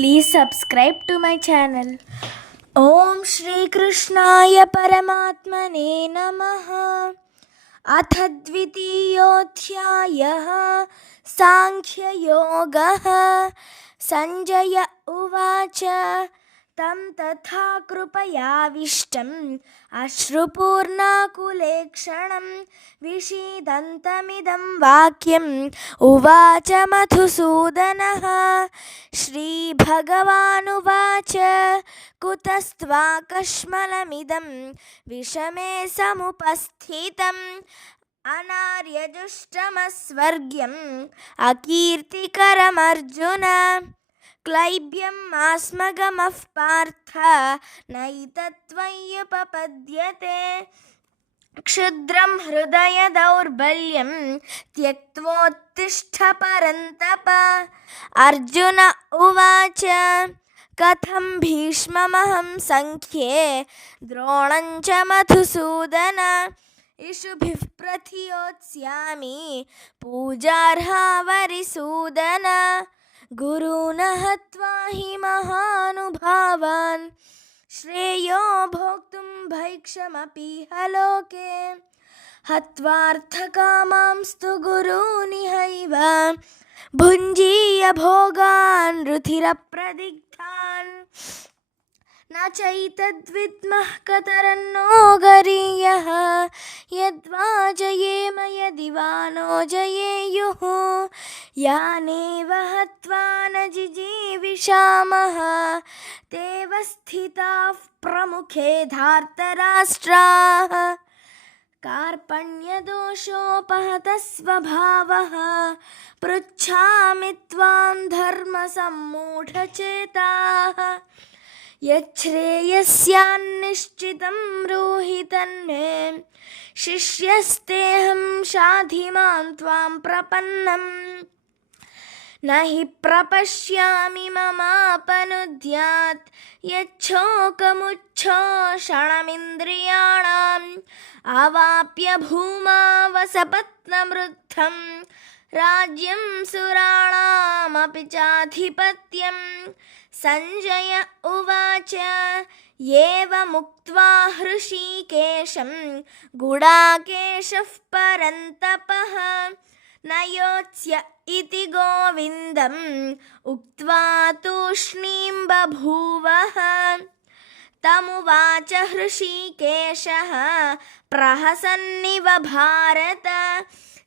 Please subscribe to my channel. Om Shri Krishnaaya Paramatmane Namaha. अथ द्वितीयोऽध्यायः सांख्ययोगः। संजय उवाच तं तथा कृपयाविष्टम् अश्रुपूर्णाकुलेक्षणं विषीदन्तमिदं वाक्यम् उवाच मधुसूदनः। श्रीभगवानुवाच कुतस्त्वाकश्मलमिदं विषमे समुपस्थितम् अनार्यजुष्टमस्वर्ग्यम् अकीर्तिकरमर्जुन। क्लैब्यम् आस्मगमः पार्थ नैतत्त्वय्युपपद्यते। क्षुद्रं हृदय दौर्बल्यं त्यक्त्वोत्तिष्ठ परन्तप। अर्जुन उवाच कथं भीष्ममहं संख्ये द्रोणं च मधुसूदन। इषुभिः प्रतियोत्स्यामि पूजार्हा वरिसूदन। गुरून् हत्वा हि महानुभावान् श्रेयो भोक्तुं भैक्षमपीह लोके। हत्वार्थकामांस्तु गुरूनिहैव भुञ्जीय भोगान् रुधिरप्रदिग्धान्। न चैतद्विद्मः कतरन्नो गरीयः यद्वा जयेम यदि वा नो जयेयुः। यानेव हत्वा न जिजीविषामः तेव स्थिताः प्रमुखे धार्तराष्ट्राः। कार्पण्यदोषोपहतः स्वभावः पृच्छामि त्वां धर्मसम्मूढचेताः। यच्छ्रेयस्यान्निश्चितं ब्रूहि तन्मे शिष्यस्तेऽहं शाधि मां त्वां प्रपन्नम्। न हि प्रपश्यामि ममापनुद्यात् यच्छोकमुच्छोषणमिन्द्रियाणाम्। अवाप्य भूमा वसपत्नमृद्धं राज्यं सुराणामपि चाधिपत्यम्। संजय उवाच एवमुक्त्वा हृषीकेशं गुडाकेशः परन्तपः न योत्स्य इति गोविन्दम् उक्त्वा तूष्णीं बभूवः। तमुवाच हृषीकेशः प्रहसन्निव भारत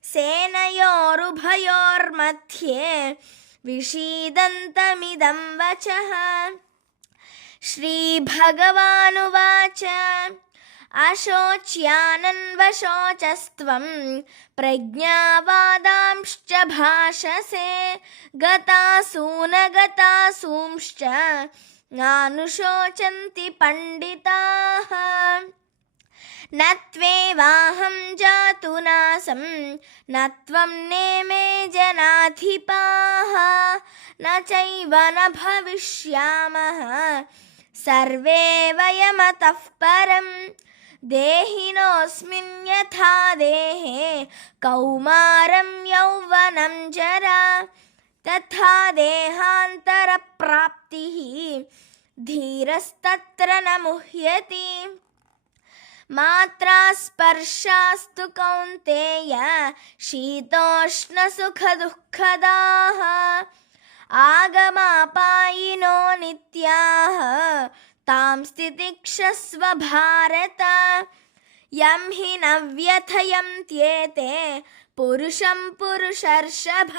सेनयोरुभयोर्मध्ये विषीदन्तमिदं वचः। श्रीभगवानुवाच अशोच्यानन्वशोचस्त्वं प्रज्ञावादांश्च भाषसे गतासूनगतासूंश्च नानुशोचन्ति पण्डिताः। न त्वेवाहं जातु नासं न त्वं नेमे जनाधिपाः न चैव न भविष्यामः सर्वे वयमतः परम्। देहिनोऽस्मिन् यथा देहे कौमारं यौवनं जरा तथा देहान्तरप्राप्तिः धीरस्तत्र न मुह्यति। मात्रा स्पर्शास्तु कौन्तेय शीतोष्णसुखदुःखदाः आगमापायिनो नित्याः तां स्थितिक्षस्व भारत। यं हि न व्यथयन्त्येते पुरुषं पुरुषर्षभ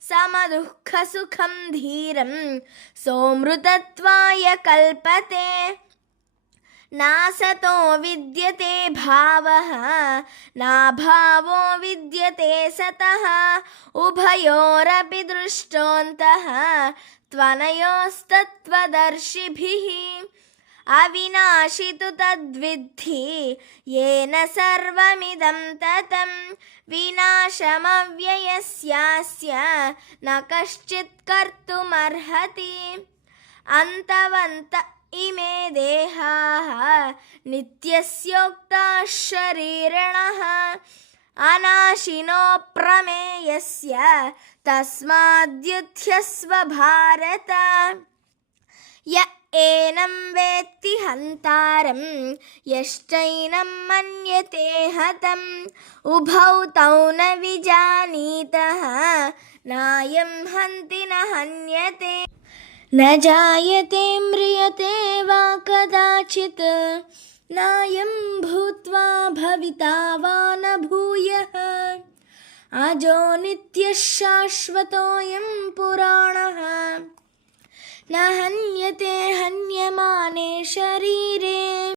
समदुःखसुखं धीरं सोऽमृतत्वाय कल्पते। नासतो विद्यते भावः नाभावो विद्यते सतः उभयोरपि दृष्टोऽन्तः त्वनयोस्तत्त्वदर्शिभिः। अविनाशि तु तद्विद्धि येन सर्वमिदं ततं विनाशमव्ययस्यास्य न कश्चित् कर्तुमर्हति। अन्तवन्त इमे देहाः नित्यस्योक्ताः शरीरिणः अनाशिनो प्रमेयस्य तस्माद्युध्यस्व भारत य एनं वेत्ति हन्तारं यश्चैनं मन्यते हतम् उभौ तौ न विजानीतः नायं हन्ति न हन्यते न जायते म्रियते वा कदाचित् नायं भूत्वा भविता वा न भूयः अजो नित्यः शाश्वतोऽयं पुराणः न हन्यते हन्यमाने शरीरे।